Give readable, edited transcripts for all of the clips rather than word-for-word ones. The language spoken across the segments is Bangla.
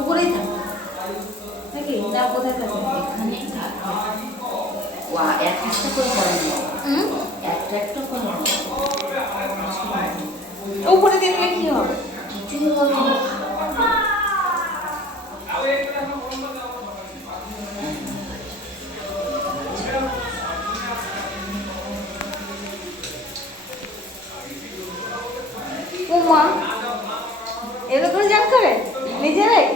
উপরেই থাকে নাকি না কোথায় থাকে? এখানে একটা একটা করে করেন, একটা একটা করে উপরে দিলে কি হবে? কিছুই হবে না। উমা এগুলো করে জান করে নিজেরাই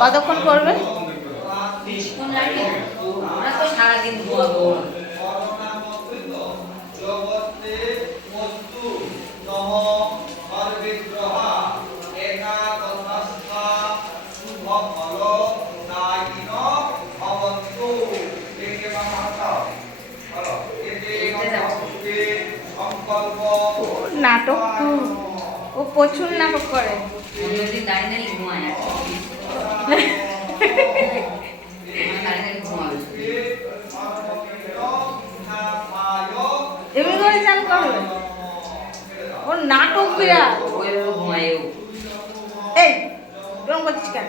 কতক্ষণ করবে? সারাদিন ঘুমাবো। নাটক ও প্রচুর নাটক করে। এমনি করে চান করবে ওর নাটক বিরাট। এই কেমন করছিস কেন?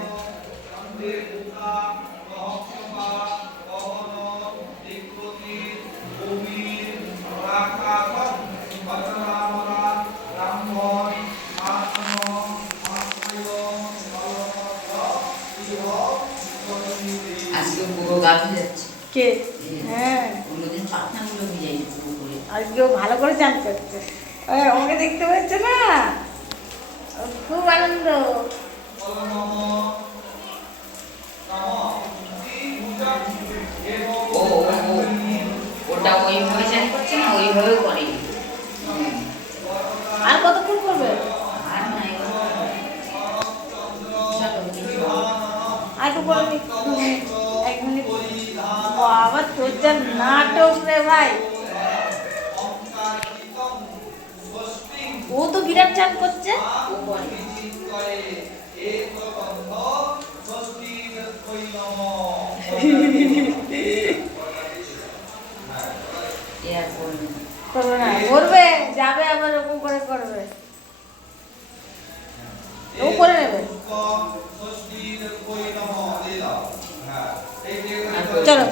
আজকে পুরো গা ভিজে যাচ্ছে। কে? হ্যাঁ কোনোদিন পাখনাগুলো ভিজাই পুরো করে। আজকেও ভালো করে চান করছে। আমাকে দেখতে পাচ্ছে না, খুব আনন্দ। ওটা ওইভাবে চান করছে না, ওইভাবেও করে। আর কতক্ষণ করবে? আর নাই আর একটু করে 1 মিনিট। বাবা তোর যা নাটক রে ভাই, ও তো বিরাট চান করছে। করবে না, করবে যাবে আবার ওরকম করে করবে, ও করে নেবে। চলো।